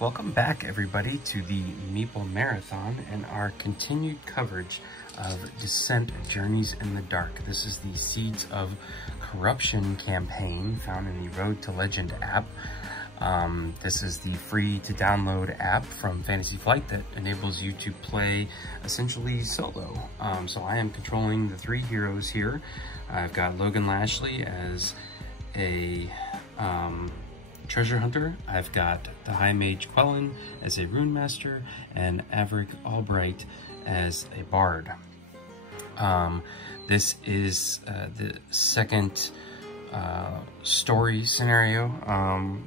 Welcome back, everybody, to the Meeple Marathon and our continued coverage of Descent Journeys in the Dark. This is the Seeds of Corruption campaign found in the Road to Legend app. This is the free-to-download app from Fantasy Flight that enables you to play essentially solo. So I am controlling the three heroes here. I've got Logan Lashley as a treasure hunter. I've got the High Mage Quellen as a rune master, and Averick Albright as a bard. This is the second story scenario.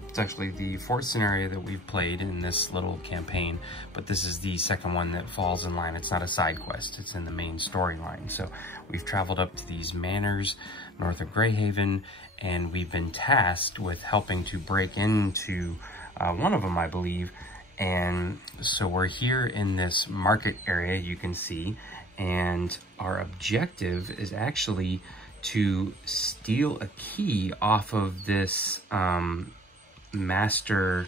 It's actually the fourth scenario that we've played in this little campaign, but this is the second one that falls in line. It's not a side quest, it's in the main storyline. So we've traveled up to these manors north of Greyhaven, and we've been tasked with helping to break into one of them, I believe. And so we're here in this market area, you can see, and our objective is actually to steal a key off of this master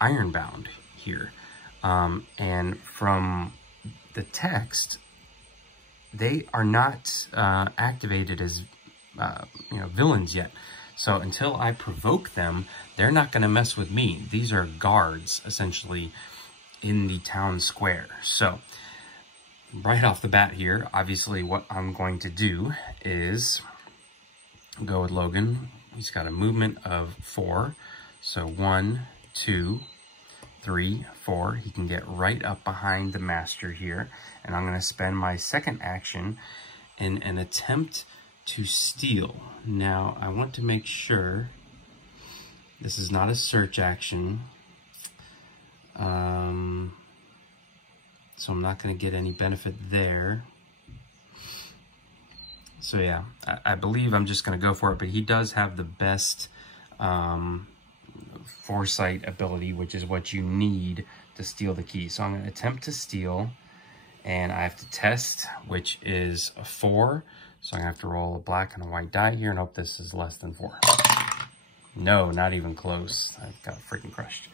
ironbound here. And from the text, they are not activated as villains yet. So until I provoke them, they're not going to mess with me. These are guards, essentially, in the town square. So right off the bat here, obviously what I'm going to do is go with Logan. He's got a movement of 4. So 1, 2, 3, 4. He can get right up behind the master here. And I'm going to spend my second action in an attempt to steal. Now, I want to make sure this is not a search action. So I'm not going to get any benefit there. So yeah, I believe I'm just going to go for it, but he does have the best foresight ability, which is what you need to steal the key. So I'm going to attempt to steal, and I have to test, which is a 4. So I'm going to have to roll a black and a white die here and hope this is less than 4. No, not even close. I got freaking crushed.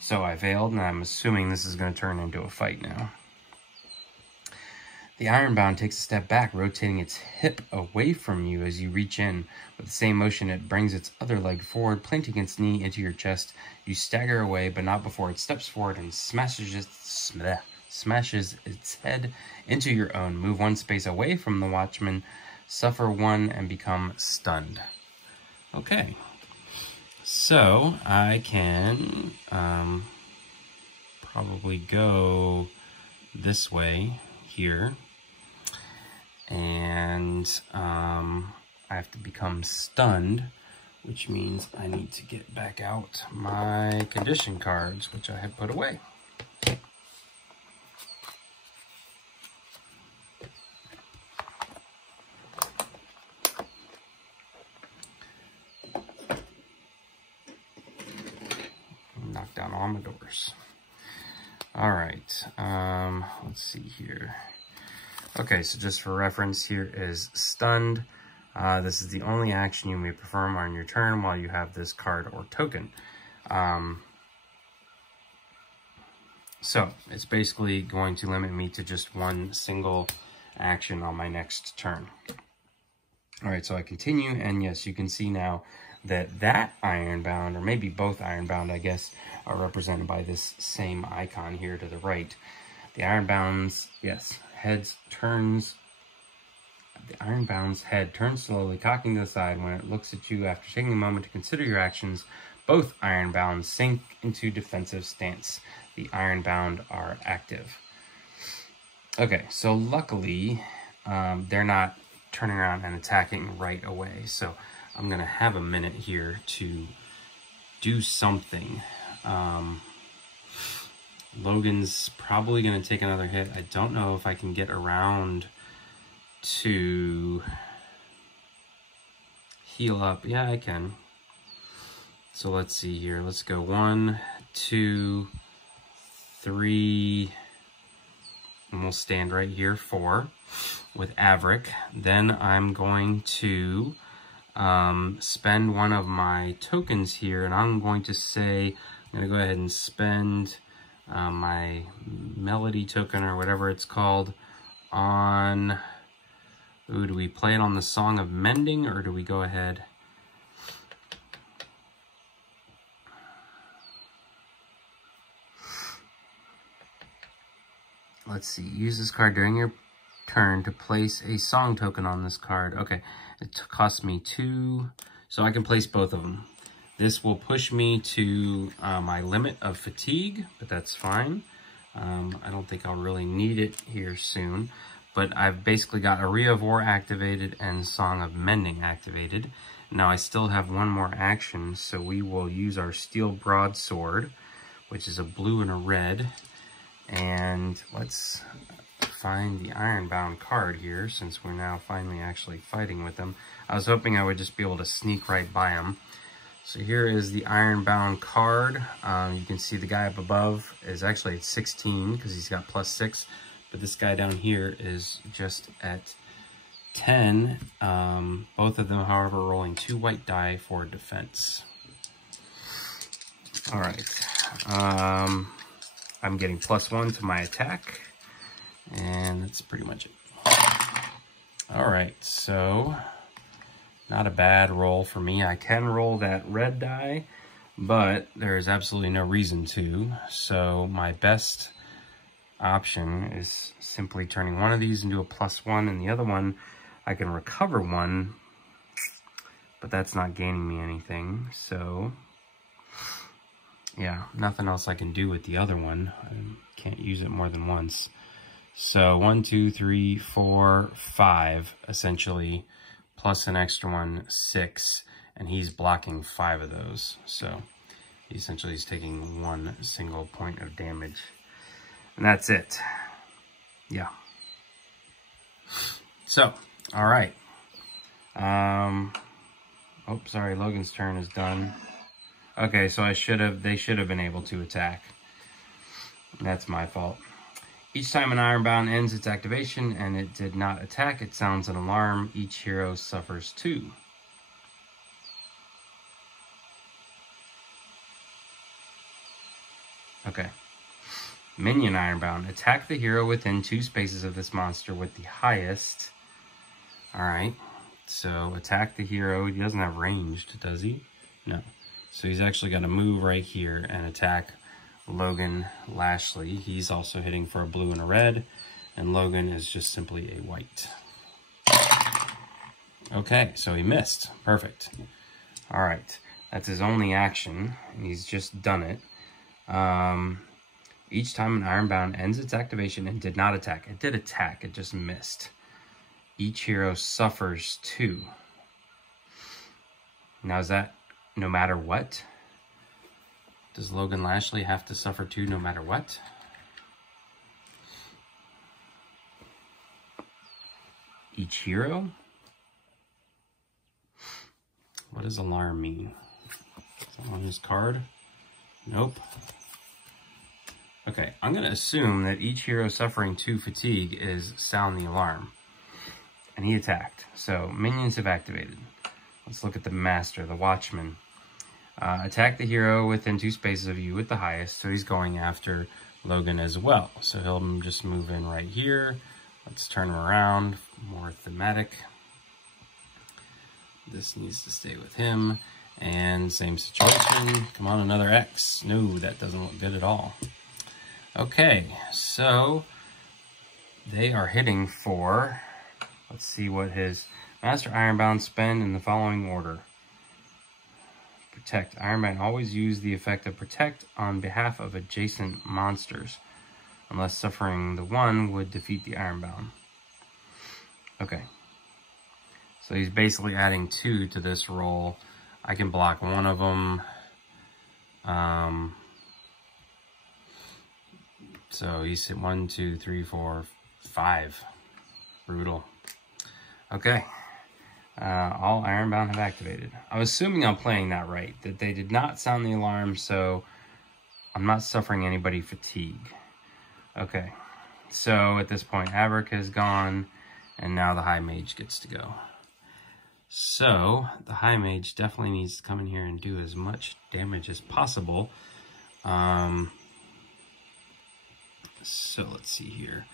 So I failed, and I'm assuming this is going to turn into a fight now. The Ironbound takes a step back, rotating its hip away from you as you reach in. With the same motion, it brings its other leg forward, planting its knee into your chest. You stagger away, but not before it steps forward and smashes its head into your own. Move 1 space away from the Watchman, suffer 1, and become stunned. Okay. So I can probably go this way here. And I have to become stunned, which means I need to get back out my condition cards, which I had put away. Knock down all my doors. All right, let's see here. Okay, so just for reference, here is stunned. This is the only action you may perform on your turn while you have this card or token. So it's basically going to limit me to just 1 single action on my next turn. All right, so I continue, and yes, you can see now that Ironbound, or maybe both Ironbound, I guess, are represented by this same icon here to the right. The Ironbound's, yes, the Ironbound's head turns slowly, cocking to the side. When it looks at you after taking a moment to consider your actions, both Ironbounds sink into defensive stance. The Ironbound are active. Okay, so luckily, they're not turning around and attacking right away. So I'm going to have a minute here to do something. Logan's probably going to take another hit. I don't know if I can get around to heal up. Yeah, I can. So let's see here. Let's go 1, 2, 3, and we'll stand right here, 4, with Averick. Then I'm going to spend one of my tokens here, and I'm going to say, I'm gonna go ahead and spend my melody token or whatever it's called on, ooh, do we play it on the Song of Mending or do we go ahead? Let's see, use this card during your turn to place a song token on this card. Okay, it costs me 2, so I can place both of them. This will push me to my limit of fatigue, but that's fine. I don't think I'll really need it here soon, but I've basically got Aria of War activated and Song of Mending activated. Now I still have one more action, so we will use our Steel Broadsword, which is a blue and a red. And let's find the Ironbound card here, since we're now finally actually fighting with them. I was hoping I would just be able to sneak right by them. So here is the Ironbound card. You can see the guy up above is actually at 16 because he's got +6. But this guy down here is just at 10. Both of them, however, rolling 2 white die for defense. All right. I'm getting +1 to my attack, and that's pretty much it. All right, so not a bad roll for me. I can roll that red die, but there is absolutely no reason to. So my best option is simply turning one of these into a +1, and the other one I can recover 1, but that's not gaining me anything. So yeah, nothing else I can do with the other one. I can't use it more than once. So 1, 2, 3, 4, 5, essentially, plus an extra one, 6, and he's blocking 5 of those. So essentially he's taking 1 single point of damage. And that's it. Yeah. So, all right. Oh, sorry, Logan's turn is done. Okay, so they should have been able to attack. That's my fault. Each time an Ironbound ends its activation and it did not attack, it sounds an alarm. Each hero suffers 2. Okay. Minion Ironbound. Attack the hero within 2 spaces of this monster with the highest. Alright. So attack the hero. He doesn't have ranged, does he? No. So he's actually got to move right here and attack Logan Lashley. He's also hitting for a blue and a red, and Logan is just simply a white. Okay, so he missed. Perfect. All right, that's his only action. He's just done it. Each time an Ironbound ends its activation and did not attack. It did attack, it just missed. Each hero suffers 2. Now is that no matter what? Does Logan Lashley have to suffer 2 no matter what? Each hero? What does alarm mean? Is that on his card? Nope. Okay, I'm going to assume that each hero suffering 2 fatigue is sound the alarm. And he attacked. So minions have activated. Let's look at the master, the watchman. Attack the hero within 2 spaces of you with the highest, so he's going after Logan as well. So he'll just move in right here. Let's turn him around, more thematic. This needs to stay with him. And same situation. Come on, another X. No, that doesn't look good at all. Okay, so they are hitting for, let's see what his Master Ironbound spend in the following order. Protect. Ironbound always use the effect of Protect on behalf of adjacent monsters, unless suffering the 1 would defeat the Ironbound. Okay. So he's basically adding 2 to this roll. I can block 1 of them. So he's hit 1, 2, 3, 4, 5. Brutal. Okay. All Ironbound have activated. I was assuming I'm playing that right, that they did not sound the alarm, so I'm not suffering anybody fatigue. Okay, so at this point, Averick has gone, and now the High Mage gets to go. So the High Mage definitely needs to come in here and do as much damage as possible. So let's see here.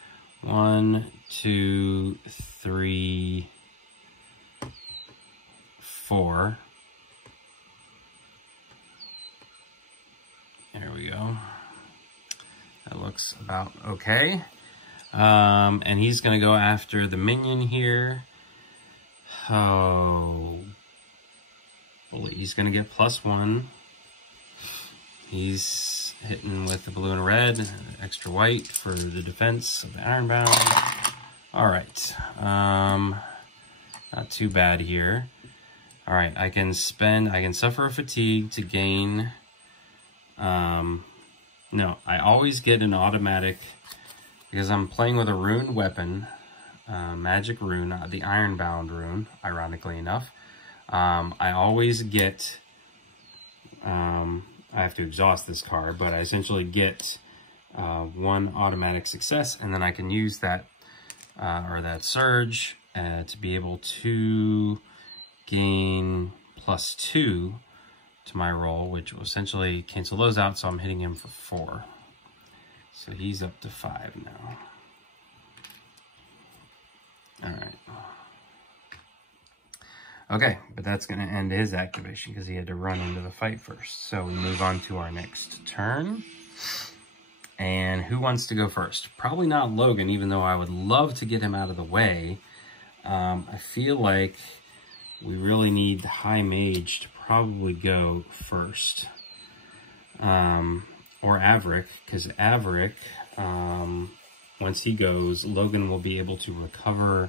1, 2, 3, 4. There we go. That looks about okay. And he's going to go after the minion here. Oh, well, he's going to get +1. He's hitting with the blue and red, extra white for the defense of the Ironbound. All right, not too bad here. All right, I can suffer a fatigue to gain. No, I always get an automatic, because I'm playing with a rune weapon, magic rune, the Ironbound rune, ironically enough. I always get, I have to exhaust this card, but I essentially get 1 automatic success, and then I can use that, or that surge, to be able to gain +2 to my roll, which will essentially cancel those out, so I'm hitting him for 4. So he's up to 5 now. All right. Okay, but that's going to end his activation because he had to run into the fight first. So we move on to our next turn. And who wants to go first? Probably not Logan, even though I would love to get him out of the way. I feel like we really need the High Mage to probably go first. Or Averick, because Averick, once he goes, Logan will be able to recover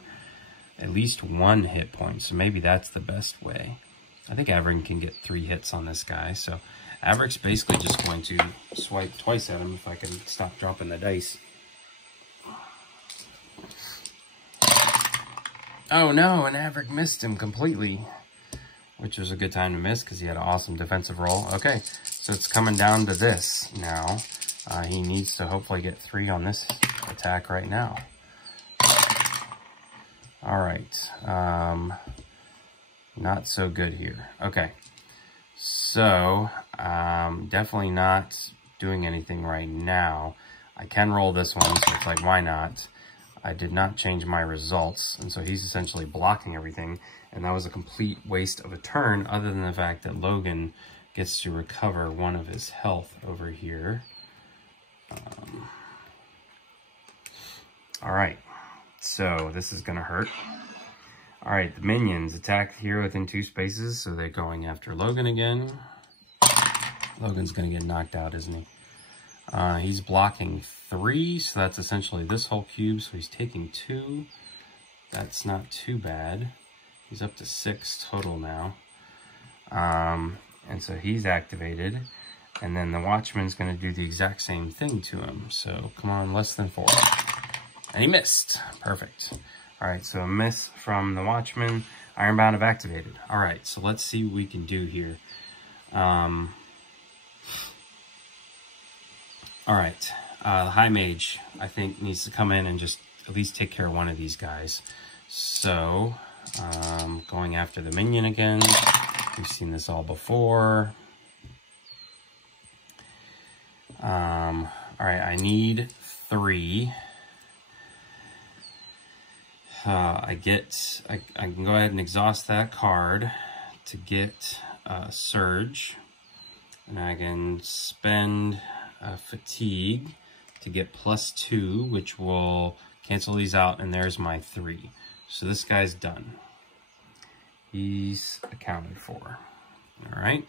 at least 1 hit point, so maybe that's the best way. I think Averick can get 3 hits on this guy, so Averick's basically just going to swipe twice at him if I can stop dropping the dice. Oh no, and Averick missed him completely, which was a good time to miss because he had an awesome defensive roll. Okay, so it's coming down to this now. He needs to hopefully get 3 on this attack right now. All right, not so good here. Okay, so definitely not doing anything right now. I can roll this one, so it's like, why not? I did not change my results, and so he's essentially blocking everything, and that was a complete waste of a turn, other than the fact that Logan gets to recover 1 of his health over here. All right. So this is going to hurt. All right, the minions attack here within 2 spaces, so they're going after Logan again. Logan's going to get knocked out, isn't he? He's blocking 3, so that's essentially this whole cube, so he's taking 2. That's not too bad. He's up to 6 total now. And so he's activated, and then the Watchman's going to do the exact same thing to him. So come on, less than 4. And he missed. Perfect. All right, so a miss from the Watchman. Ironbound have activated. All right, so let's see what we can do here. All right, the High Mage, I think, needs to come in and just at least take care of 1of these guys. So, going after the minion again. We've seen this all before. All right, I need 3. I can go ahead and exhaust that card to get Surge, and I can spend Fatigue to get +2, which will cancel these out, and there's my 3. So this guy's done. He's accounted for. All right.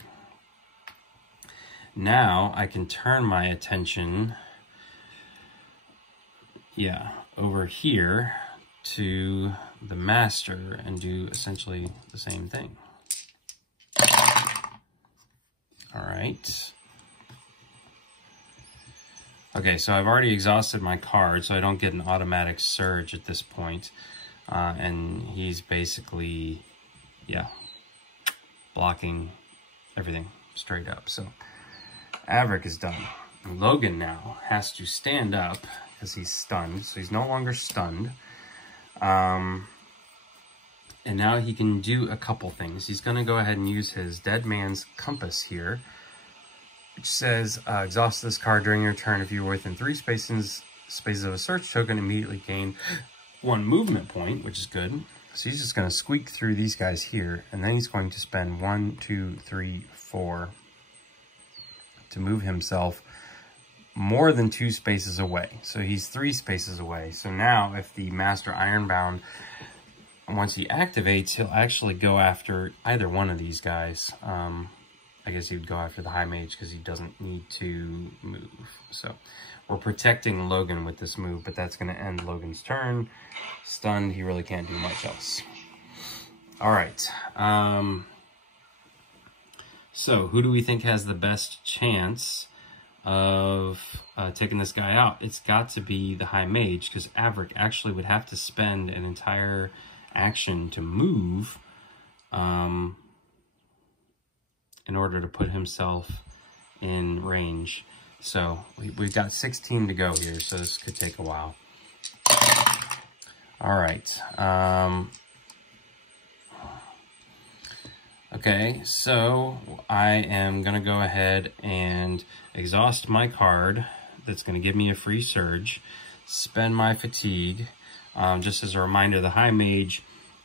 Now I can turn my attention, over here to the Master and do essentially the same thing. All right. Okay, so I've already exhausted my card, so I don't get an automatic surge at this point. And he's basically, blocking everything straight up. So Averick is done. Logan now has to stand up because he's stunned, so he's no longer stunned. And now he can do a couple things. He's going to go ahead and use his Dead Man's Compass here which says, exhaust this card during your turn. If you were within 3 spaces of a search token, immediately gain 1 movement point, which is good. So he's just going to squeak through these guys here, and then he's going to spend 1, 2, 3, 4 to move himself more than 2 spaces away. So he's 3 spaces away. So now if the Master Ironbound, once he activates, he'll actually go after either one of these guys. I guess he would go after the High Mage because he doesn't need to move. So we're protecting Logan with this move, but that's going to end Logan's turn. Stunned, he really can't do much else. All right. So who do we think has the best chance of taking this guy out? It's got to be the High Mage, because Averick actually would have to spend an entire action to move in order to put himself in range. So we've got 16 to go here, so this could take a while. All right. Okay, so I am going to go ahead and exhaust my card. That's going to give me a free surge. Spend my fatigue. Just as a reminder, the High Mage,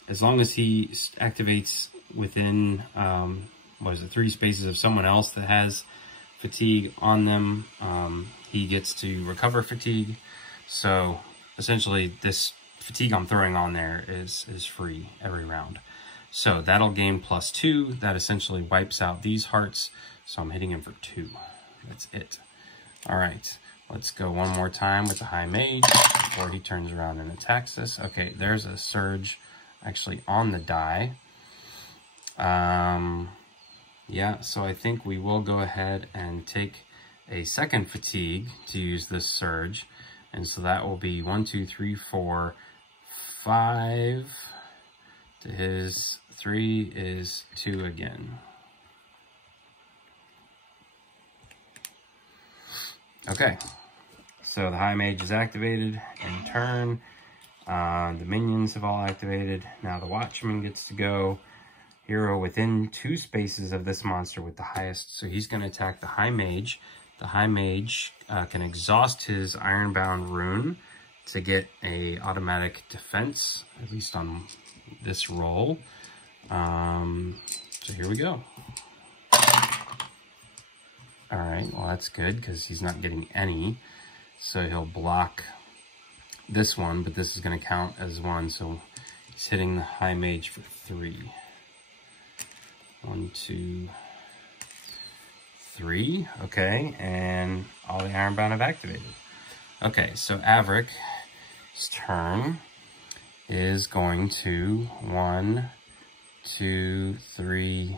as long as he activates within, 3 spaces of someone else that has fatigue on them, he gets to recover fatigue. So essentially this fatigue I'm throwing on there is free every round. So that'll gain +2. That essentially wipes out these hearts. So I'm hitting him for 2. That's it. All right, let's go one more time with the High Mage before he turns around and attacks us. Okay, there's a surge actually on the die. Yeah, so I think we will go ahead and take a second fatigue to use this surge. And so that will be 1, 2, 3, 4, 5 to his 3 is 2 again. Okay, so the High Mage is activated in turn. The minions have all activated. Now the Watchman gets to go. Hero within 2 spaces of this monster with the highest. So he's going to attack the High Mage. The High Mage can exhaust his Ironbound rune to get a automatic defense, at least on this roll. So here we go. All right, well that's good because he's not getting any. So he'll block this one, but this is going to count as 1. So he's hitting the High Mage for 3. 1, 2, 3. Okay, and all the Ironbound have activated. Okay, so Averick's turn is going to 1, 2, 3,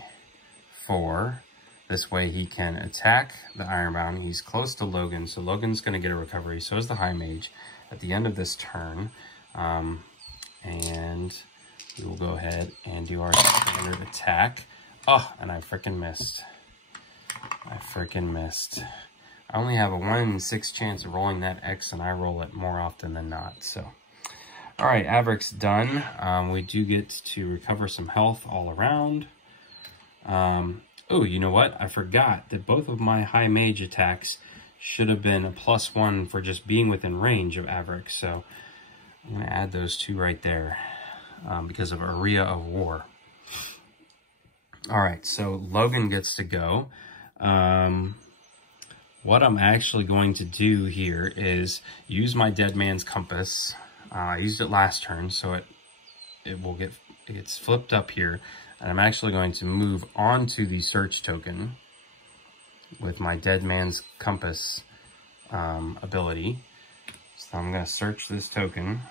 4. This way he can attack the Ironbound. He's close to Logan, so Logan's going to get a recovery. So is the High Mage at the end of this turn. And we will go ahead and do our standard attack. Oh, and I freaking missed. I only have a 1 in 6 chance of rolling that X, and I roll it more often than not. So, all right, Averick's done. We do get to recover some health all around. Oh, you know what? I forgot that both of my High Mage attacks should have been a +1 for just being within range of Averick. So I'm going to add those 2 right there because of Area of War. All right, so Logan gets to go. What I'm actually going to do here is use my Dead Man's Compass. I used it last turn, so it gets flipped up here. And I'm actually going to move onto the search token with my Dead Man's Compass ability. So I'm going to search this token.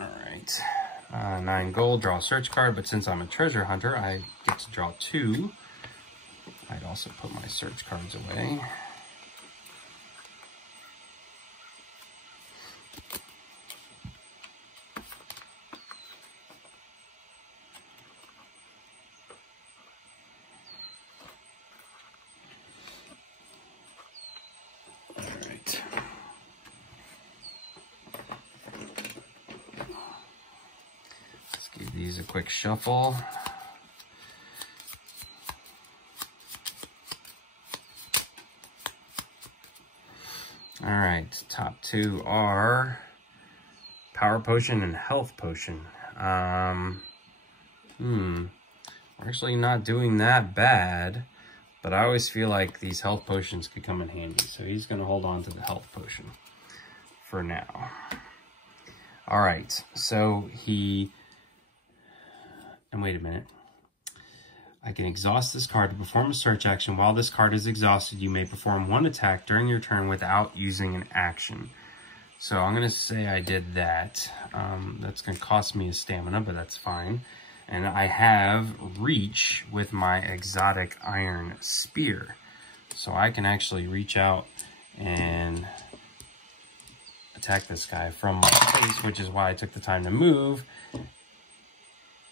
All right. 9 gold, draw a search card, but since I'm a treasure hunter, I get to draw 2. I'd also put my search cards away. All right. Let's give these a quick shuffle. right, top two are Power Potion and Health Potion. We're actually not doing that bad, but I always feel like these health potions could come in handy. So he's going to hold on to the health potion for now. All right, so and wait a minute. I can exhaust this card to perform a search action. While this card is exhausted, you may perform one attack during your turn without using an action. So I'm going to say I did that. That's going to cost me a stamina, but that's fine. And I have reach with my exotic iron spear. So I can actually reach out and attack this guy from my face, which is why I took the time to move.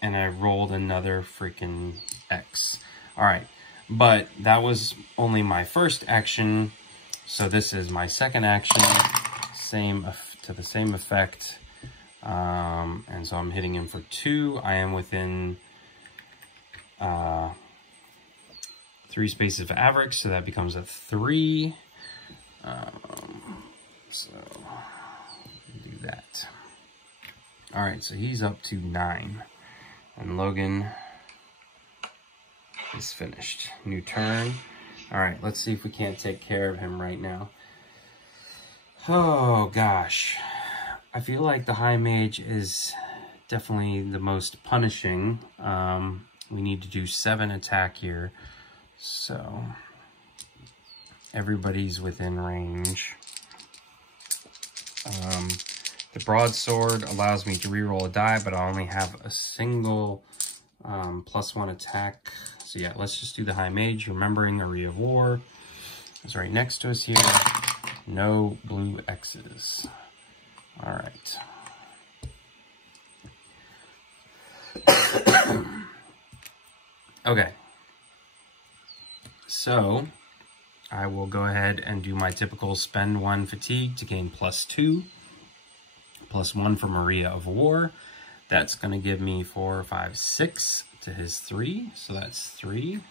And I rolled another freaking X. All right, but that was only my first action. So this is my second action, to the same effect. And so I'm hitting him for 2. I am within 3 spaces of Avaric, so that becomes a 3. So do that. All right, so he's up to 9. And Logan is finished. New turn. All right, let's see if we can't take care of him right now. Oh, gosh. I feel like the High Mage is definitely the most punishing. We need to do 7 attack here. So everybody's within range. The broadsword allows me to reroll a die, but I only have a single +1 attack. So yeah, let's just do the High Mage. Remembering Area of War is right next to us here. No blue X's. All right. Okay. So I will go ahead and do my typical spend 1 fatigue to gain +2. +1 for Maria of War. That's going to give me 4, 5, 6 to his 3. So that's 3.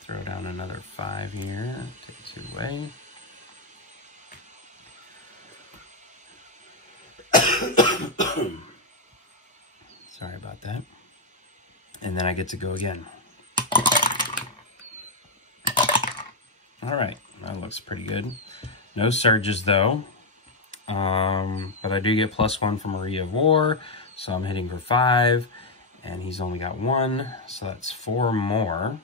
Throw down another 5 here. Take 2 away. Sorry about that. And then I get to go again. All right, that looks pretty good. No surges though. But I do get +1 from Maria of War, so I'm hitting for 5, and he's only got 1, so that's 4 more.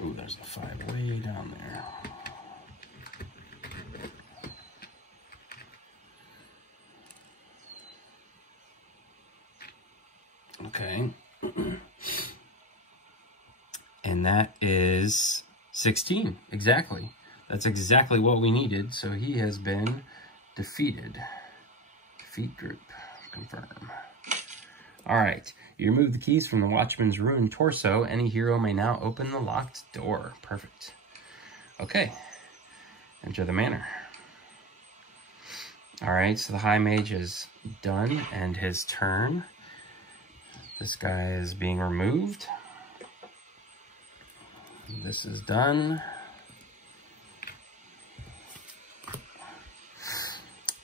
Ooh, there's a 5 way down there. Okay. And that is 16, exactly. That's exactly what we needed, so he has been defeated. Defeat group, confirm. All right, you remove the keys from the Watchman's ruined torso. Any hero may now open the locked door. Perfect. Okay, enter the manor. All right, so the High Mage is done, and his turn. This guy is being removed. This is done.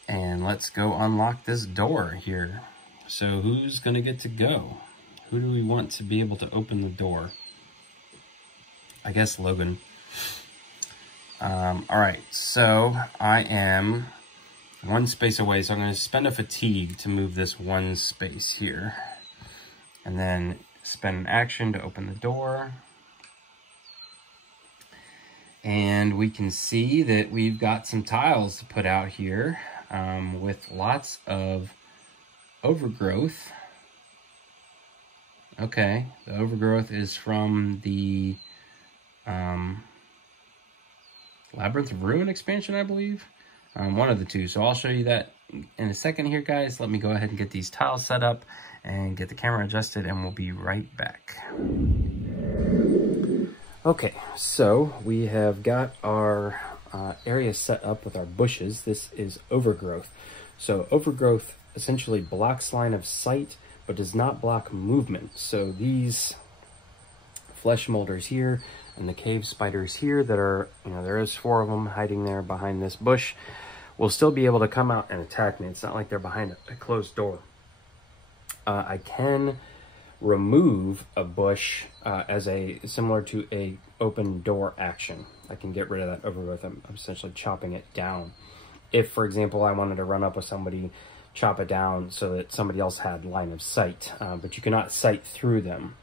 And let's go unlock this door here. So who's gonna get to go? Who do we want to be able to open the door? I guess Logan. All right, so I am 1 space away, so I'm gonna spend a fatigue to move this 1 space here. And then spend an action to open the door. And we can see that we've got some tiles to put out here with lots of overgrowth. Okay, the overgrowth is from the Labyrinth of Ruin expansion, I believe. One of the two. So I'll show you that in a second here, guys. Let me go ahead and get these tiles set up and get the camera adjusted, and we'll be right back. Okay, so we have got our area set up with our bushes. This is Overgrowth. So Overgrowth essentially blocks line of sight, but does not block movement. So these flesh molders here and the cave spiders here that are, there is 4 of them hiding there behind this bush. will still be able to come out and attack me. It's not like they're behind a closed door. I can remove a bush as similar to a open door action. I can get rid of that overgrowth. I'm essentially chopping it down. If, for example, I wanted to run up with somebody, chop it down so that somebody else had line of sight, but you cannot sight through them.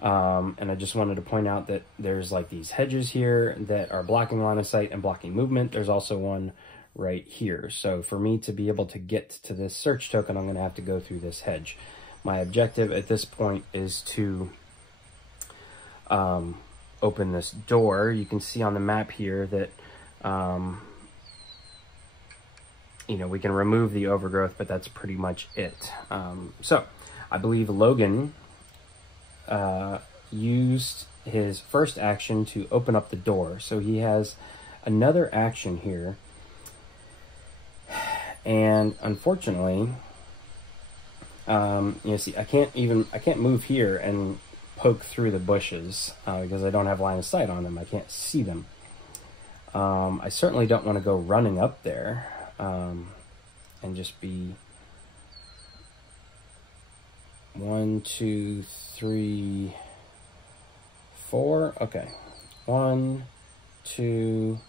And I just wanted to point out that there's like these hedges here that are blocking line of sight and blocking movement. There's also one right here. So for me to be able to get to this search token, I'm going to have to go through this hedge. My objective at this point is to open this door. You can see on the map here that, you know, we can remove the overgrowth, but that's pretty much it. So I believe Logan used his first action to open up the door. So he has another action here. And unfortunately, you see, I can't move here and poke through the bushes because I don't have line of sight on them. I can't see them. I certainly don't want to go running up there and just be 1, 2, 3, 4. Okay, 1, 2,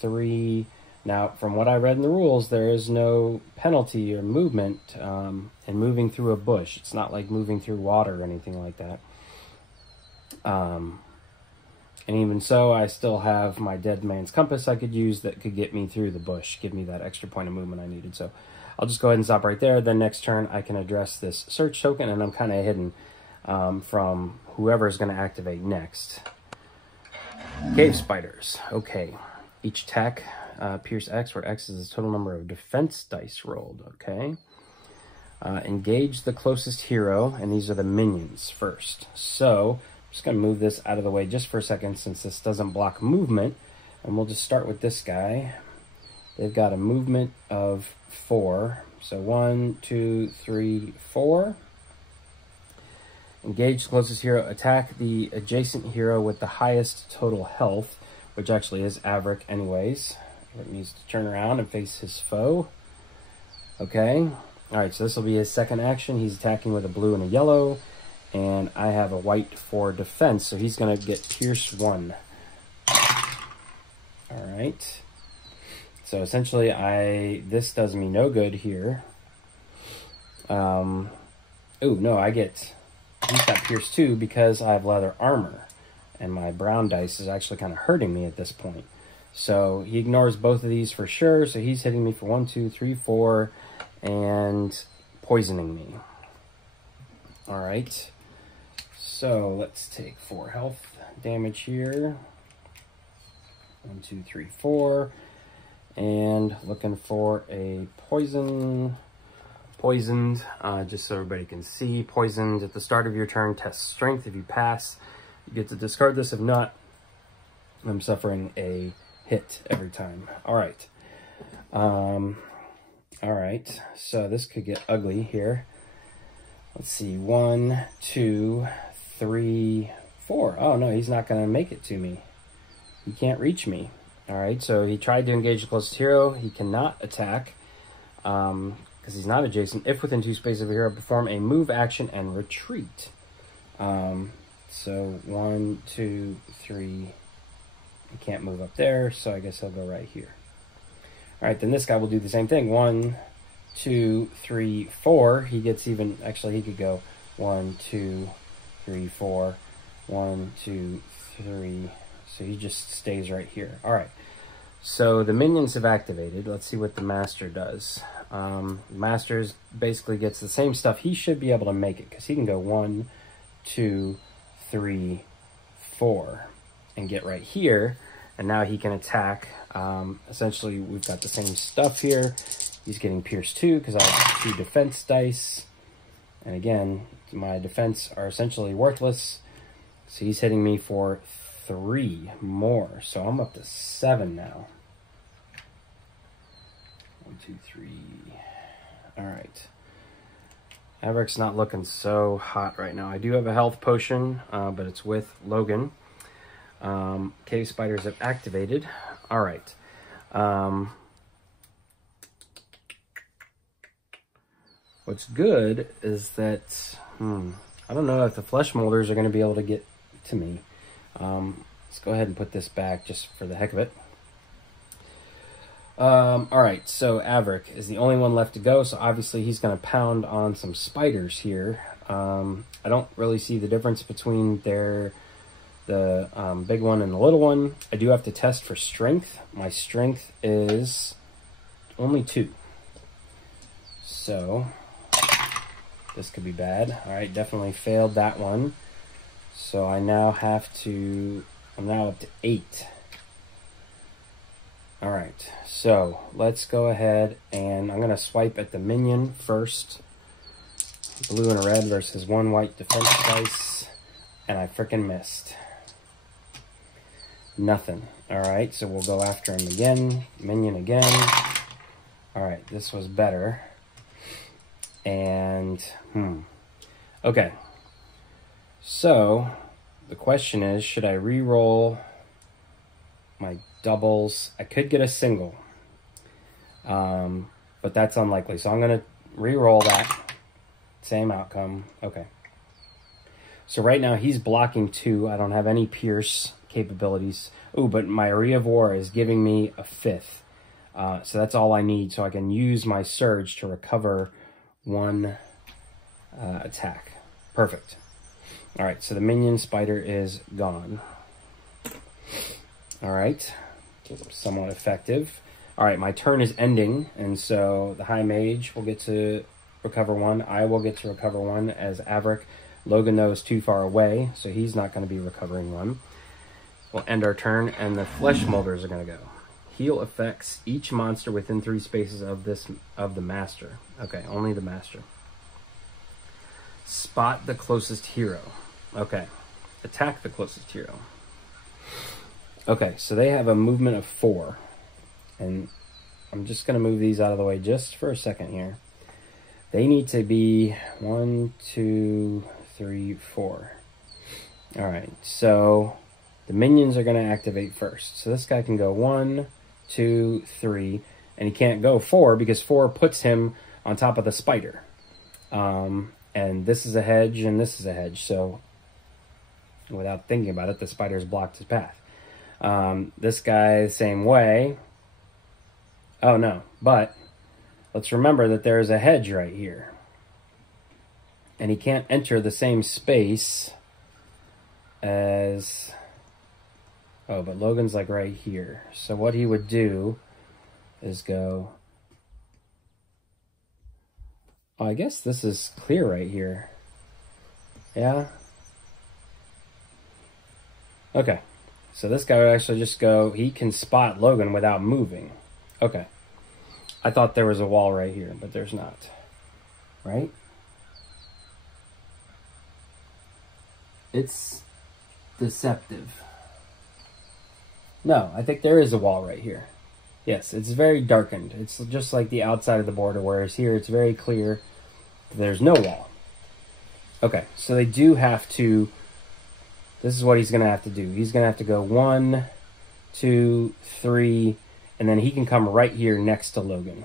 3. Now, from what I read in the rules, there is no penalty or movement in moving through a bush. It's not like moving through water or anything like that. And even so, I still have my dead man's compass I could use that could get me through the bush, give me that extra point of movement I needed. So I'll just go ahead and stop right there. Then next turn, I can address this search token, and I'm kind of hidden from whoever is going to activate next. Cave spiders. Okay. Each attack, pierce X, where X is the total number of defense dice rolled. Okay. Engage the closest hero, and these are the minions first. So I'm just going to move this out of the way just for a second since this doesn't block movement. And we'll just start with this guy. They've got a movement of 4. So 1, 2, 3, 4. Engage the closest hero. Attack the adjacent hero with the highest total health, which actually is Averick anyways. It needs to turn around and face his foe. Okay. All right, so this will be his second action. He's attacking with a blue and a yellow, and I have a white for defense, so he's going to get Pierce 1. All right. So essentially, this does me no good here. Oh, no, he's got Pierce 2 because I have leather armor, and my brown dice is actually kind of hurting me at this point. So he ignores both of these for sure, so he's hitting me for 1, 2, 3, 4, and poisoning me. All right. So let's take 4 health damage here. 1, 2, 3, 4. And looking for a poisoned, just so everybody can see. Poisoned at the start of your turn, test strength. If you pass, you get to discard this. If not, I'm suffering a hit every time. All right. All right. So this could get ugly here. Let's see. 1, 2, 3, 4. Oh, no, he's not going to make it to me. He can't reach me. All right. So he tried to engage the closest hero. He cannot attack because he's not adjacent. If within 2 spaces of a hero, perform a move action and retreat. So 1, 2, 3. I can't move up there, so I guess I'll go right here. All right, then this guy will do the same thing. 1, 2, 3, 4. He gets even, actually he could go 1, 2, 3, 4. 1, 2, 3. So he just stays right here. All right, so the minions have activated. Let's see what the master does. Master's basically gets the same stuff. He should be able to make it because he can go 1, 2, 3, 4 and get right here, and now he can attack. Essentially, we've got the same stuff here. He's getting Pierce 2 because I have 2 defense dice, and again, my defense are essentially worthless, so he's hitting me for 3 more, so I'm up to 7 now. 1, 2, 3. All right. Averick's not looking so hot right now. I do have a health potion, but it's with Logan. Cave spiders have activated. All right. What's good is that, I don't know if the flesh molders are going to be able to get to me. Let's go ahead and put this back just for the heck of it. All right, so Averick is the only one left to go, so obviously he's going to pound on some spiders here. I don't really see the difference between the big one and the little one. I do have to test for strength. My strength is only 2. So this could be bad. All right, definitely failed that one. So I now have to, I'm now up to 8. All right, so let's go ahead and I'm gonna swipe at the minion first. Blue and a red versus 1 white defense dice, and I frickin' missed. Nothing. All right, so we'll go after him again, minion again. All right, this was better. And, okay. So, the question is, should I re-roll my doubles? I could get a single, but that's unlikely. So I'm going to re-roll that. Same outcome. Okay. So right now he's blocking 2. I don't have any pierce capabilities. Ooh, but my Area of War is giving me a 5th. So that's all I need. So I can use my Surge to recover 1 attack. Perfect. All right, so the minion spider is gone. All right, somewhat effective. All right, my turn is ending, and so the High Mage will get to recover 1. I will get to recover 1 as Averick. Logan, though, is too far away, so he's not going to be recovering 1. We'll end our turn, and the Flesh Molders are going to go. Heal affects each monster within 3 spaces of the Master. Okay, only the Master. Spot the closest hero. Okay, attack the closest hero. Okay, so they have a movement of 4. And I'm just going to move these out of the way just for a second here. They need to be 1, 2, 3, 4. All right, so the minions are going to activate first. So this guy can go 1, 2, 3, and he can't go 4 because 4 puts him on top of the spider. And this is a hedge and this is a hedge. So without thinking about it, the spider's blocked his path. This guy, the same way. Oh no, but let's remember that there is a hedge right here. And he can't enter the same space as... Oh, but Logan's like right here. So what he would do is go... Oh, I guess this is clear right here. Yeah. Okay. So this guy would actually just go... He can spot Logan without moving. Okay. I thought there was a wall right here, but there's not. Right? It's deceptive. No, I think there is a wall right here. Yes, it's very darkened. It's just like the outside of the border, whereas here it's very clear there's no wall. Okay, so they do have to... This is what he's going to have to do. He's going to have to go 1, 2, 3, and then he can come right here next to Logan.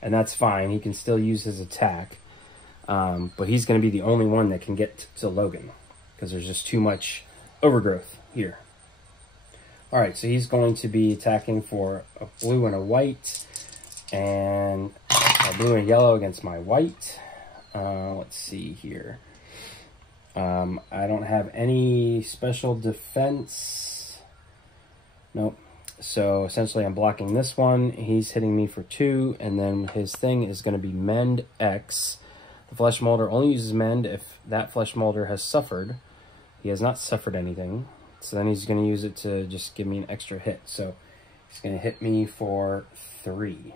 And that's fine. He can still use his attack. But he's going to be the only one that can get to Logan, because there's just too much overgrowth here. All right, so he's going to be attacking for a blue and a white, and a blue and yellow against my white. Let's see here. I don't have any special defense. Nope. So essentially I'm blocking this one. He's hitting me for 2, and then his thing is going to be Mend X. The Flesh Molder only uses Mend if that Flesh Molder has suffered. He has not suffered anything. So then he's going to use it to just give me an extra hit. So he's going to hit me for 3.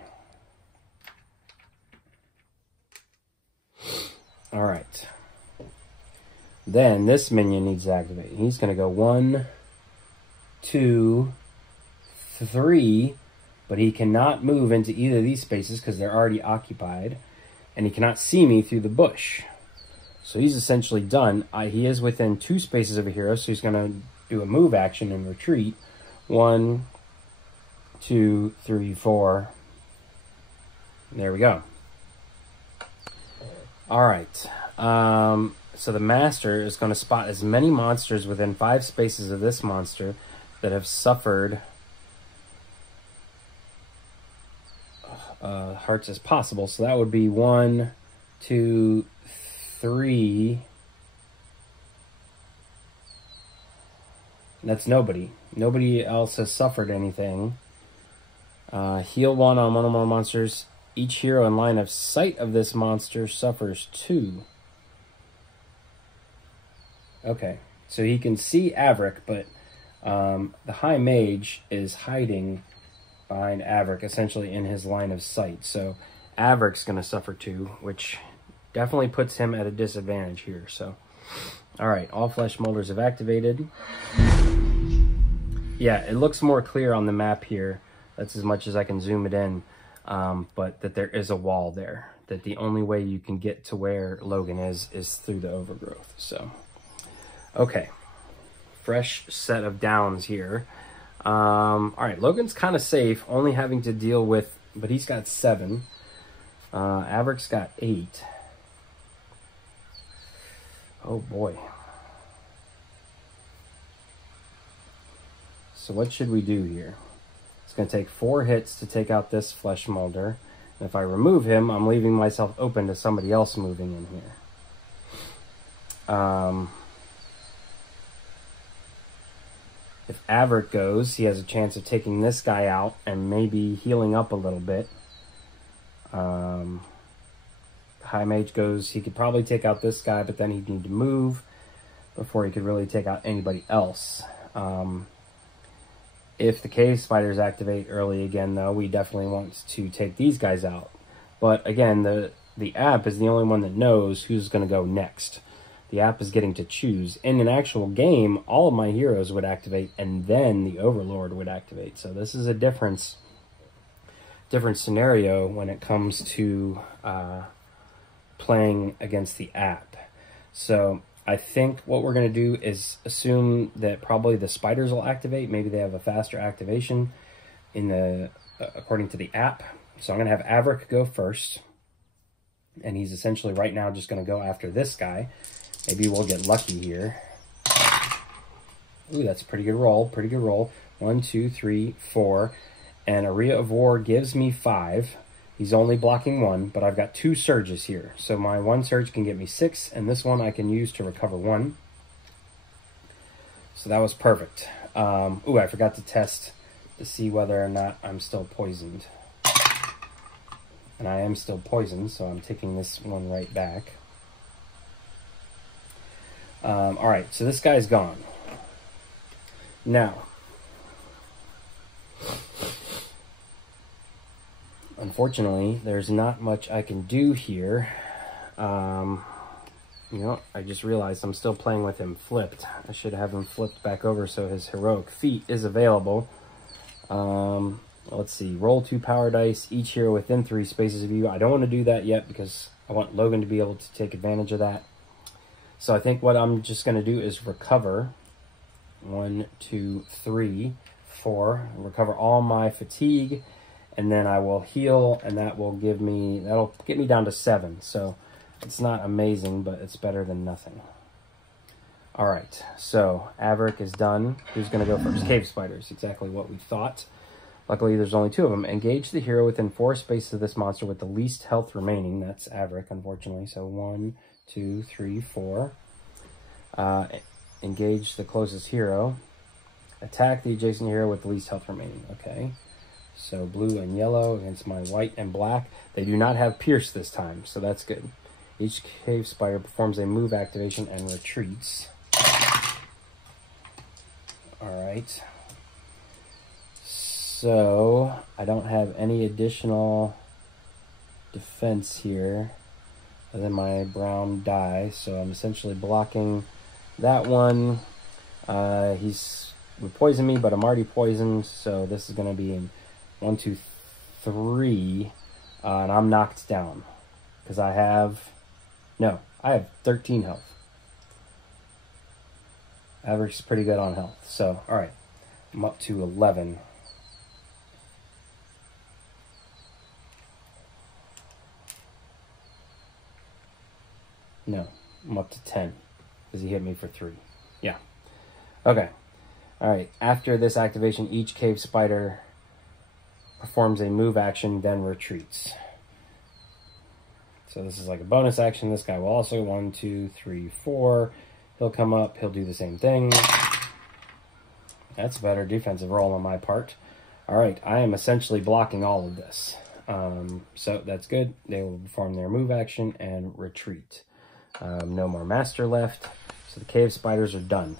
All right. Then this minion needs to activate. He's going to go 1, 2, 3, but he cannot move into either of these spaces because they're already occupied, and he cannot see me through the bush. So he's essentially done. He is within 2 spaces of a hero, so he's going to do a move action and retreat. 1, 2, 3, 4. There we go. All right. So the master is going to spot as many monsters within 5 spaces of this monster that have suffered hearts as possible. So that would be 1, 2, 3. That's nobody. Nobody else has suffered anything. Heal 1 on 1 or more monsters. Each hero in line of sight of this monster suffers 2. Okay, so he can see Avric, but the High Mage is hiding behind Avric, essentially in his line of sight. So Avric's going to suffer 2, which definitely puts him at a disadvantage here. So, all right, all flesh molders have activated. Yeah, it looks more clear on the map here. That's as much as I can zoom it in. But that there is a wall there. That the only way you can get to where Logan is through the overgrowth. So, okay. Fresh set of downs here. All right, Logan's kind of safe, only having to deal with, but he's got 7. Avric's got 8. Oh boy. So what should we do here? It's going to take 4 hits to take out this flesh molder. And if I remove him, I'm leaving myself open to somebody else moving in here. If Avric goes, he has a chance of taking this guy out and maybe healing up a little bit. High Mage goes, he could probably take out this guy, but then he'd need to move before he could really take out anybody else. If the cave spiders activate early again, though, we definitely want to take these guys out. But again, the app is the only one that knows who's going to go next. The app is getting to choose. In an actual game, all of my heroes would activate, and then the Overlord would activate. So this is a different scenario when it comes to playing against the app. So I think what we're going to do is assume that probably the spiders will activate. Maybe they have a faster activation in the according to the app. So I'm going to have Avric go first. And he's essentially right now just going to go after this guy. Maybe we'll get lucky here. Ooh, that's a pretty good roll. Pretty good roll. 1, 2, 3, 4. And Area of War gives me 5. He's only blocking 1, but I've got 2 surges here. So my 1 surge can get me 6, and this one I can use to recover 1. So that was perfect. Ooh, I forgot to test to see whether or not I'm still poisoned. And I am still poisoned, so I'm taking this one right back. All right, so this guy's gone. Now, unfortunately, there's not much I can do here. You know, I just realized I'm still playing with him flipped. I should have him flipped back over so his heroic feat is available. Let's see, roll 2 power dice, each hero within 3 spaces of you. I don't want to do that yet because I want Logan to be able to take advantage of that. So I think what I'm just going to do is recover 1, 2, 3, 4. Recover all my fatigue, and then I will heal, and that'll get me down to 7. So it's not amazing, but it's better than nothing. All right, so Avric is done. Who's going to go first? Cave spiders, exactly what we thought. Luckily, there's only 2 of them. Engage the hero within 4 spaces of this monster with the least health remaining. That's Avric, unfortunately. So 1, 2, 3, 4. Engage the closest hero. Attack the adjacent hero with the least health remaining. Okay. So blue and yellow against my white and black. They do not have pierce this time, so that's good. Each cave spider performs a move activation and retreats. Alright. So I don't have any additional defense here other than my brown die, so I'm essentially blocking that one. He's would poison me, but I'm already poisoned, so this is going to be in 1, 2, 3, and I'm knocked down because I have 13 health. Average is pretty good on health, so all right, I'm up to 11. No, I'm up to 10 because he hit me for 3. Yeah. Okay. All right. After this activation, each cave spider performs a move action, then retreats. So this is like a bonus action. This guy will also 1, 2, 3, 4. He'll come up. He'll do the same thing. That's a better defensive roll on my part. All right. I am essentially blocking all of this. So that's good. They will perform their move action and retreat. No more master left. So the cave spiders are done.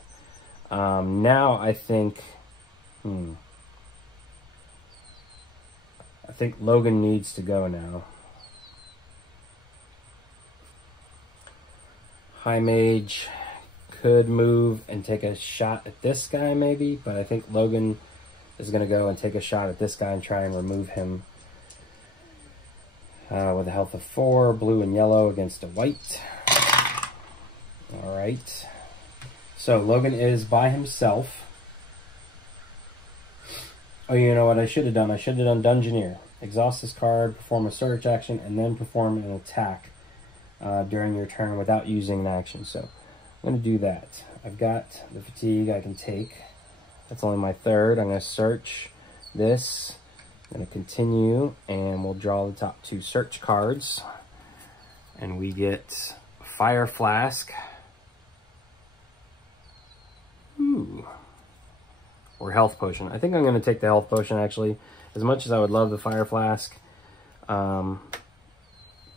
Now I think... I think Logan needs to go now. High Mage could move and take a shot at this guy maybe, but I think Logan is going to go and take a shot at this guy and try and remove him with a health of 4, blue and yellow against a white. All right. So Logan is by himself. Oh, you know what I should have done? I should have done Dungeoneer. Exhaust this card, perform a search action, and then perform an attack during your turn without using an action. So I'm going to do that. I've got the fatigue I can take. That's only my 3rd. I'm going to search this. I'm going to continue, and we'll draw the top 2 search cards. And we get Fire Flask. Ooh. Or Health Potion. I think I'm going to take the Health Potion, actually. As much as I would love the Fire Flask.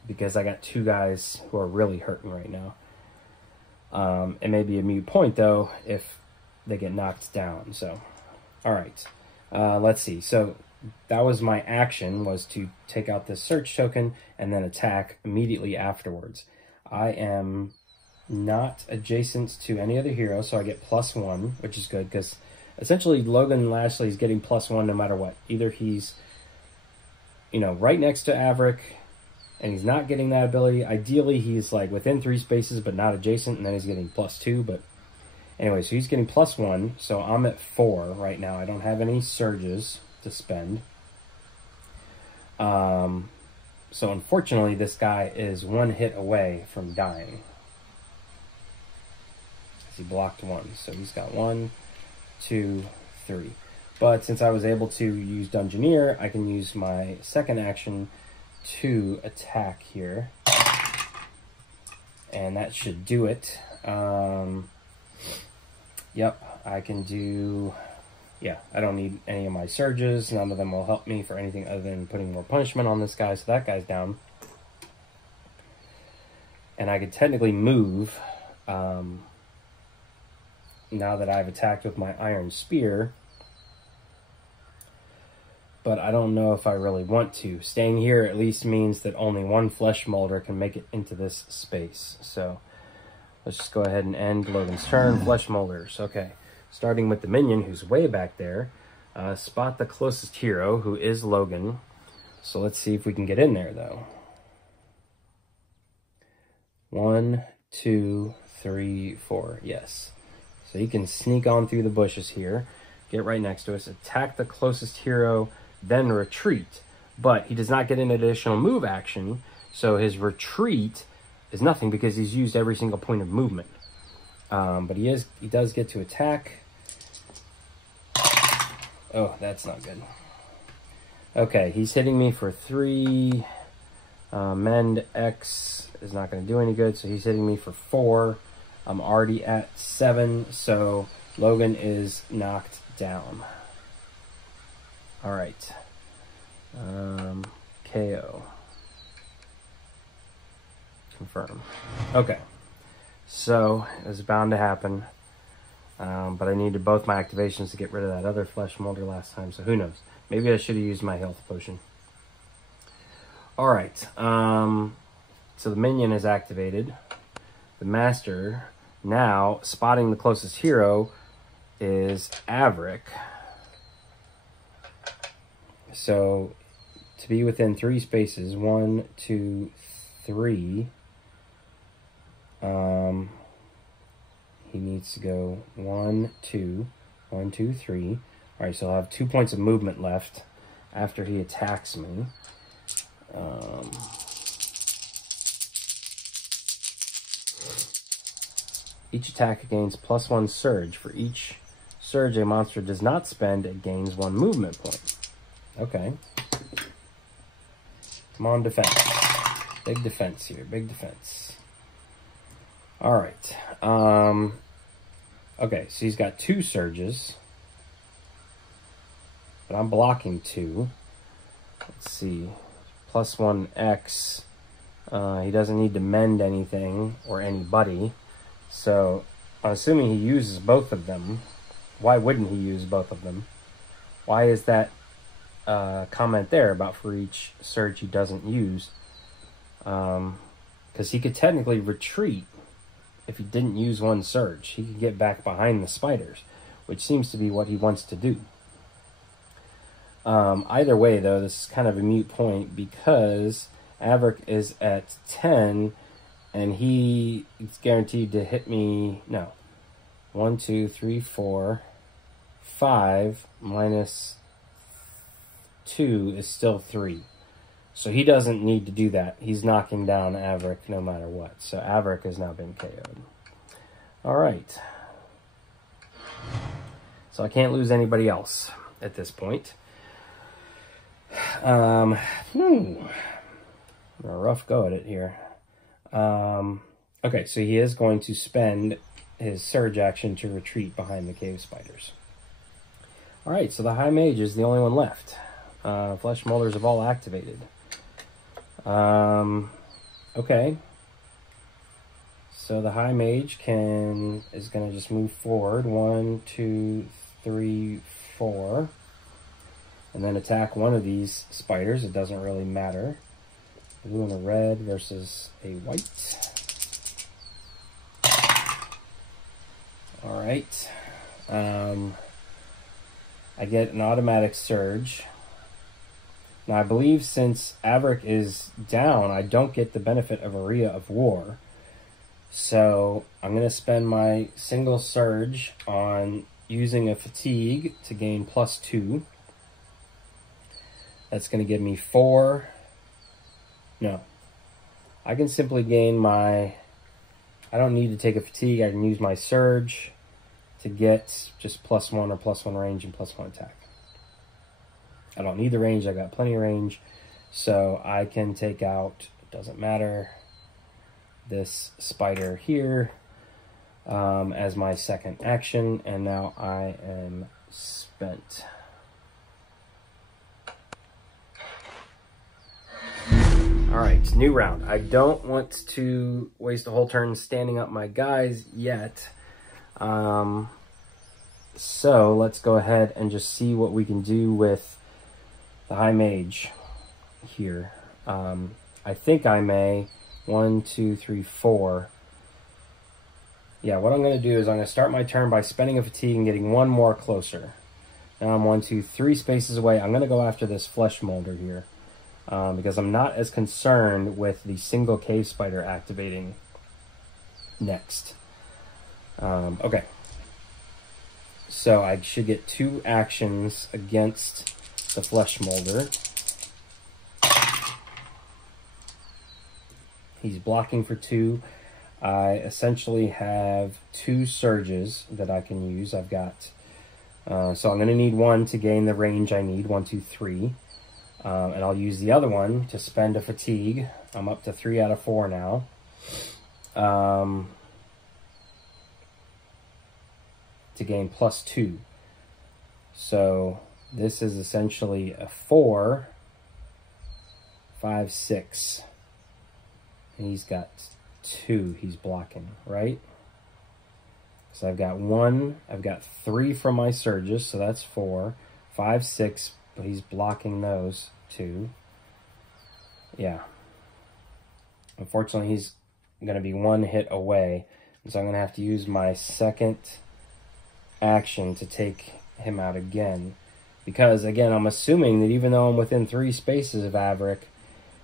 Because I got 2 guys who are really hurting right now. It may be a moot point, though, if they get knocked down. So, all right. Let's see. So, that was my action, was to take out this search token and then attack immediately afterwards. I am not adjacent to any other hero, so I get +1, which is good, because essentially Logan Lashley is getting +1 no matter what. Either he's, you know, right next to Averick, and he's not getting that ability. Ideally, he's like within 3 spaces, but not adjacent, and then he's getting +2. But anyway, so he's getting +1, so I'm at 4 right now. I don't have any surges to spend. So unfortunately, this guy is 1 hit away from dying. He blocked 1, so he's got 1, 2, 3. But since I was able to use Dungeoneer, I can use my 2nd action to attack here. And that should do it. Yep, I can do... Yeah, I don't need any of my surges. None of them will help me for anything other than putting more punishment on this guy, so that guy's down. And I could technically move... now that I've attacked with my Iron Spear. But I don't know if I really want to. Staying here at least means that only 1 Flesh Molder can make it into this space. So let's just go ahead and end Logan's turn. Flesh Molders. Okay. Starting with the minion, who's way back there. Spot the closest hero, who is Logan. So let's see if we can get in there, though. 1, 2, 3, 4. Yes. So he can sneak on through the bushes here. Get right next to us. Attack the closest hero, then retreat. But he does not get an additional move action. So his retreat is nothing because he's used every single point of movement. But he does get to attack. Oh, that's not good. Okay, he's hitting me for 3. Mend X is not going to do any good, so he's hitting me for 4. I'm already at 7, so Logan is knocked down. All right. KO. Confirm. Okay. So, it was bound to happen. But I needed both my activations to get rid of that other Flesh Molder last time, so who knows. Maybe I should have used my health potion. Alright. So the minion is activated. The master, now spotting the closest hero, is Averick. So to be within 3 spaces, 1, 2, 3, he needs to go 1, 2, 1, 2, 3. All right, so I'll have 2 points of movement left after he attacks me. Each attack gains +1 surge. For each surge a monster does not spend, it gains 1 movement point. Okay. Come on, defense. Big defense here. Big defense. All right. Okay, so he's got 2 surges. But I'm blocking 2. Let's see. +1x. He doesn't need to mend anything or anybody. So I'm assuming he uses both of them. Why wouldn't he use both of them? Why is that comment there about for each surge he doesn't use? Because he could technically retreat if he didn't use 1 surge. He could get back behind the spiders, which seems to be what he wants to do. Either way, though, this is kind of a moot point because Averick is at 10, and he is guaranteed to hit me. No. 1, 2, 3, 4, 5 minus 2 is still 3. So he doesn't need to do that. He's knocking down Averick no matter what. So Averick has now been KO'd. All right. So I can't lose anybody else at this point. A rough go at it here. Okay, so he is going to spend his surge action to retreat behind the cave spiders. All right, so the High Mage is the only one left. Flesh Molders have all activated. Okay. So the High Mage is going to just move forward. 1, 2, 3, 4. And then attack one of these spiders. It doesn't really matter. Blue and a red versus a white. All right. I get an automatic surge. Now, I believe since Averick is down, I don't get the benefit of Area of War. So I'm going to spend my single surge on using a fatigue to gain +2. That's going to give me 4. No. I can simply gain my... I don't need to take a fatigue. I can use my surge to get just +1 or +1 range and +1 attack. I don't need the range. I got plenty of range. So I can take out, it doesn't matter, this spider here as my second action. And now I am spent. All right, new round. I don't want to waste a whole turn standing up my guys yet. So let's go ahead and just see what we can do with the High Mage here. I think I may. 1, 2, 3, 4. Yeah, what I'm going to do is I'm going to start my turn by spending a fatigue and getting 1 more closer. Now I'm 1, 2, 3 spaces away. I'm going to go after this Flesh Molder here. Because I'm not as concerned with the single cave spider activating next. Okay. So I should get 2 actions against the Flesh Molder. He's blocking for 2. I essentially have 2 surges that I can use. I've got... so I'm going to need 1 to gain the range I need. 1, 2, 3. And I'll use the other one to spend a fatigue. I'm up to 3 out of 4 now. To gain +2. So this is essentially a 4, 5, 6. And he's got 2 he's blocking, right? So I've got 1, I've got 3 from my surges, so that's 4, 5, 6, but he's blocking those 2. Yeah. Unfortunately, he's going to be 1 hit away. And so I'm going to have to use my second action to take him out again. Because, again, I'm assuming that even though I'm within 3 spaces of Averick,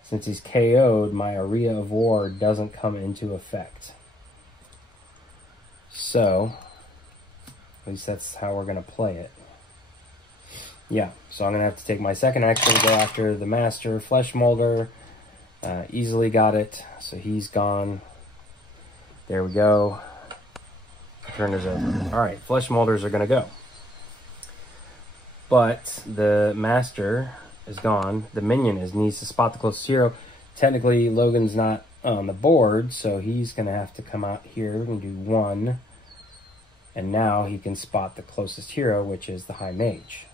since he's KO'd, my Area of War doesn't come into effect. So, at least that's how we're going to play it. Yeah, so I'm going to have to take my second action to go after the Master Flesh Molder. Easily got it, so he's gone. There we go. Turn is over. All right, flesh molders are going to go. But the master is gone. The minion needs to spot the closest hero. Technically, Logan's not on the board, so he's going to have to come out here and do 1. And now he can spot the closest hero, which is the High Mage.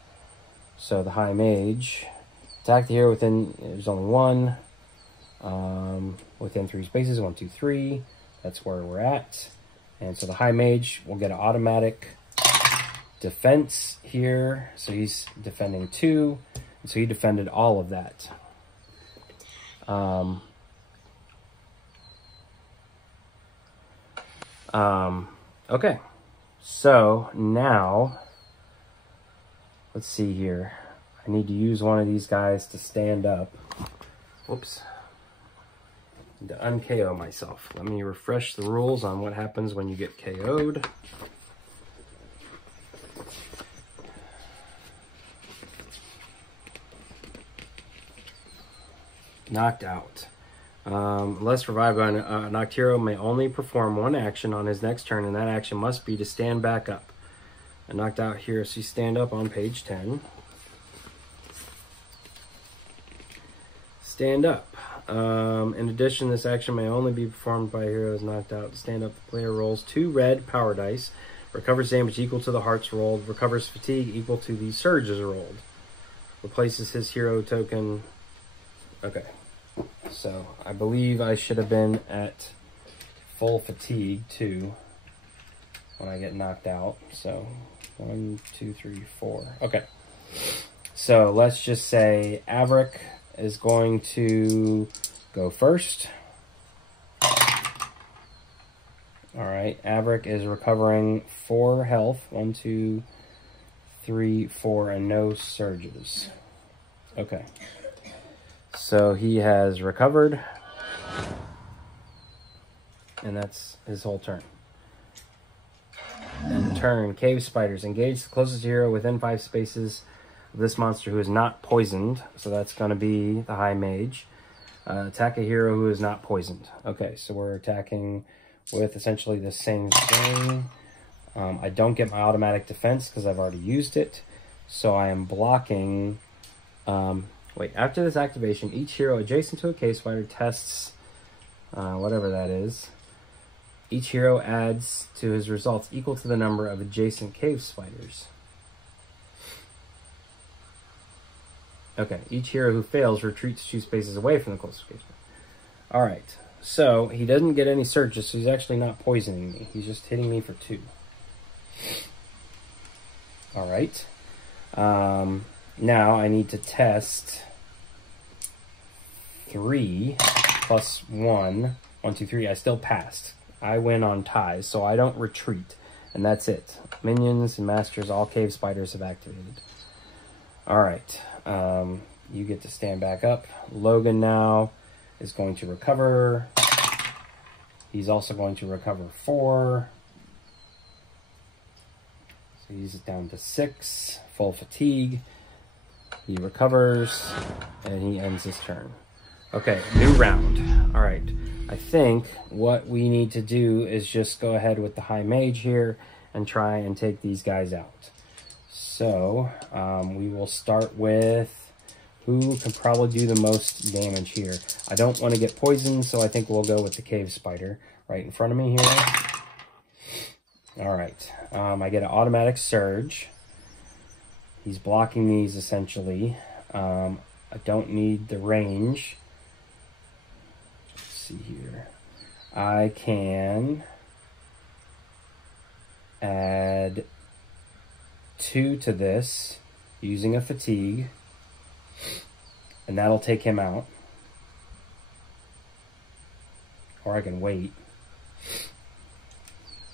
So the High Mage, attack the hero within, there's only 1. Within 3 spaces, 1, 2, 3. That's where we're at. And so the High Mage will get an automatic defense here. So he's defending 2. And so he defended all of that. Okay. So now, let's see here. I need to use one of these guys to stand up. Whoops. To un-KO myself. Let me refresh the rules on what happens when you get KO'd. Knocked out. Unless revived by a knocked hero may only perform 1 action on his next turn, and that action must be to stand back up. A knocked out hero, so you stand up on page 10. Stand up. In addition, this action may only be performed by a hero who is knocked out. To stand up, the player rolls 2 red power dice, recovers damage equal to the hearts rolled, recovers fatigue equal to the surges rolled, replaces his hero token. Okay, so I believe I should have been at full fatigue too when I get knocked out. So 1, 2, 3, 4. Okay, so let's just say Averick is going to go first. All right, Averick is recovering 4 health. 1, 2, 3, 4, and no surges. Okay. So he has recovered. And that's his whole turn. And turn, cave spiders. Engage the closest hero within 5 spaces of this monster who is not poisoned. So that's going to be the High Mage. Attack a hero who is not poisoned. Okay, so we're attacking with essentially the same thing. I don't get my automatic defense because I've already used it. So I am blocking... wait, after this activation, each hero adjacent to a cave spider tests whatever that is. Each hero adds to his results equal to the number of adjacent cave spiders. Okay, each hero who fails retreats 2 spaces away from the closest cave spider. Alright, so he doesn't get any surges, so he's actually not poisoning me. He's just hitting me for 2. Alright. Now I need to test 3 plus 1. 1, 2, 3. I still passed. I win on ties, so I don't retreat. And that's it. Minions and masters, all cave spiders have activated. Alright. You get to stand back up. Logan now is going to recover. He's also going to recover 4. So he's down to 6. Full fatigue. He recovers, and he ends his turn. Okay, new round. All right, I think what we need to do is just go ahead with the High Mage here and try and take these guys out. So we will start with who can probably do the most damage here. I don't want to get poisoned, so I think we'll go with the cave spider right in front of me here. All right, I get an automatic surge. He's blocking these essentially. I don't need the range. Let's see here. I can add 2 to this using a fatigue, and that'll take him out. Or I can wait.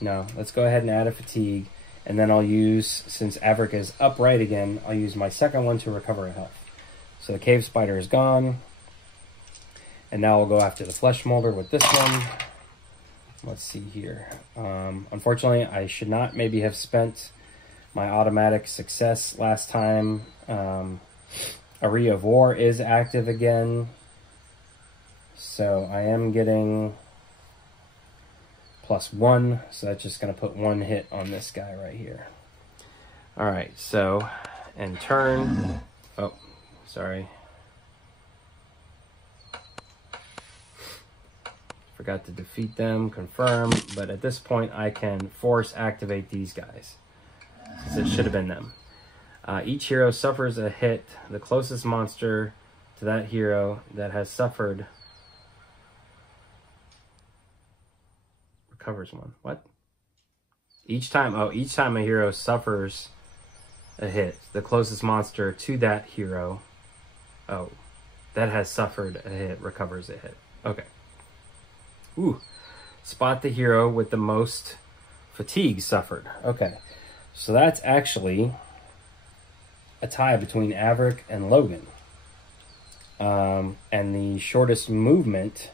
No, let's go ahead and add a fatigue. And then I'll use, since Averick is upright again, I'll use my second one to recover a health. So the cave spider is gone. And now we'll go after the flesh molder with this one. Let's see here. Unfortunately, I should not maybe have spent my automatic success last time. Area of War is active again. So I am getting +1, so that's just going to put 1 hit on this guy right here. All right, so, and turn. Oh, sorry. Forgot to defeat them, confirm, but at this point I can force activate these guys, since it should have been them. Each hero suffers a hit. The closest monster to that hero that has suffered recovers 1. What? Each time a hero suffers a hit, the closest monster to that hero, that has suffered a hit recovers a hit. Okay. Ooh. Spot the hero with the most fatigue suffered. Okay. So that's actually a tie between Averick and Logan. And the shortest movement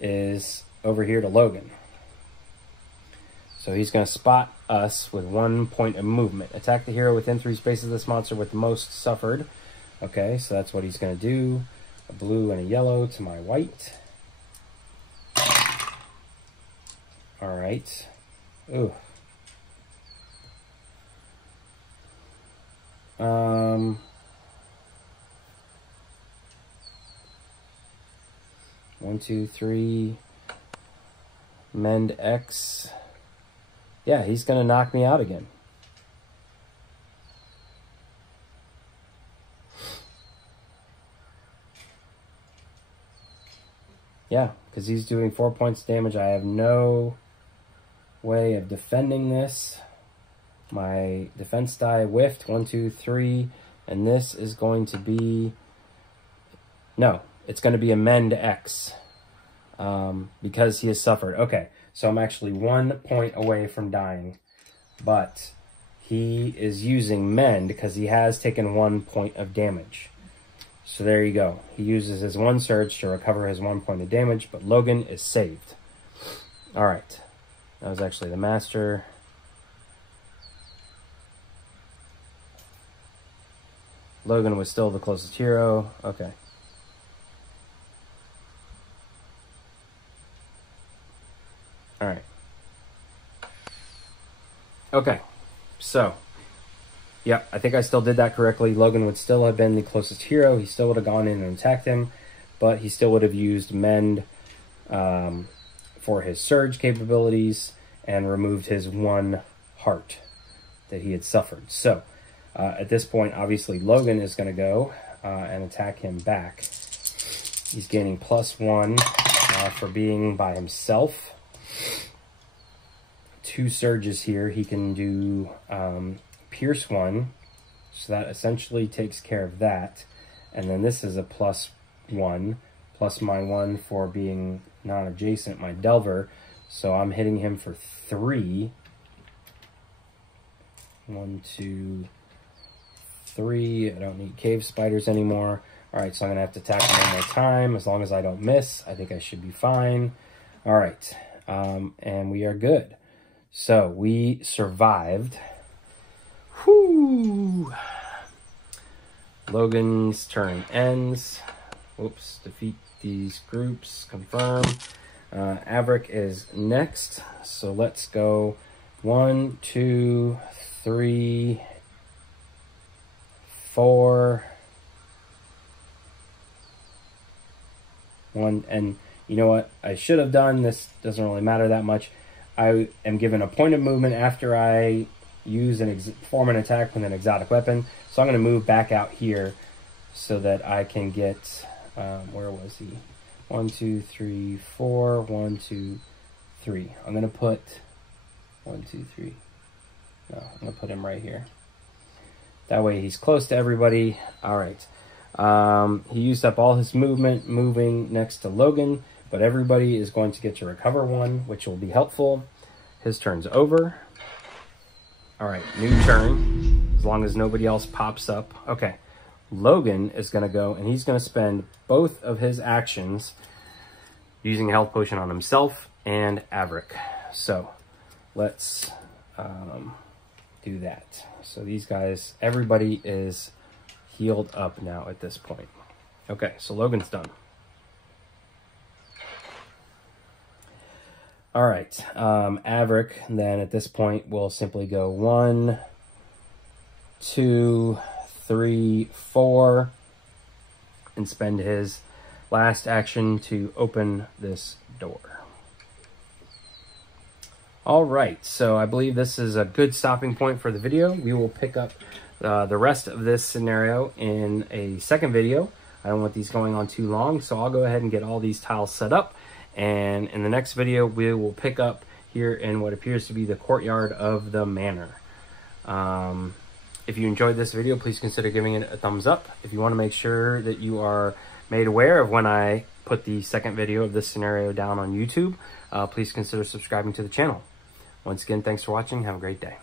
is over here to Logan. So he's going to spot us with 1 point of movement. Attack the hero within 3 spaces of this monster with the most suffered. Okay, so that's what he's going to do. A blue and a yellow to my white. All right. Ooh. 1, 2, 3. Mend X. Yeah, he's going to knock me out again. Yeah, because he's doing 4 points damage. I have no way of defending this. My defense die whiffed. 1, 2, 3. And this is going to be... No, it's going to be a Mend X. Because he has suffered. Okay, so I'm actually 1 point away from dying. But he is using Mend because he has taken 1 point of damage. So there you go. He uses his 1 surge to recover his 1 point of damage, but Logan is saved. All right. That was actually the master. Logan was still the closest hero. Okay. All right. Okay. So, yeah, I think I still did that correctly. Logan would still have been the closest hero. He still would have gone in and attacked him, but he still would have used Mend for his surge capabilities and removed his 1 heart that he had suffered. So, at this point, obviously, Logan is going to go and attack him back. He's gaining +1 for being by himself. 2 surges here. He can do Pierce 1, so that essentially takes care of that. And then this is a +1, plus my 1 for being non-adjacent, my Delver. So I'm hitting him for 3. 1, 2, 3. I don't need cave spiders anymore. All right, so I'm going to have to attack him one more time. As long as I don't miss, I think I should be fine. All right, and we are good. So we survived. Whoo! Logan's turn ends. Whoops, defeat these groups, confirm. Averick is next. So let's go 1, 2, 3, 4. 1, and you know what I should have done? This doesn't really matter that much. I am given a point of movement after I use form an attack with an exotic weapon. So I'm going to move back out here so that I can get, where was he? 1, 2, 3, 4, 1, 2, 3. I'm going to put 1, 2, 3. No, I'm going to put him right here. That way he's close to everybody. All right. He used up all his movement moving next to Logan, but everybody is going to get to recover 1, which will be helpful. His turn's over. All right, new turn, as long as nobody else pops up. Okay, Logan is going to go, and he's going to spend both of his actions using a health potion on himself and Averick. So let's do that. So these guys, everybody is healed up now at this point. Okay, so Logan's done. All right, Averick, then at this point, will simply go 1, 2, 3, 4, and spend his last action to open this door. All right, so I believe this is a good stopping point for the video. We will pick up the rest of this scenario in a second video. I don't want these going on too long, so I'll go ahead and get all these tiles set up. And in the next video, we will pick up here in what appears to be the courtyard of the manor. If you enjoyed this video, please consider giving it a thumbs up. If you want to make sure that you are made aware of when I put the second video of this scenario down on YouTube, please consider subscribing to the channel. Once again, thanks for watching. Have a great day.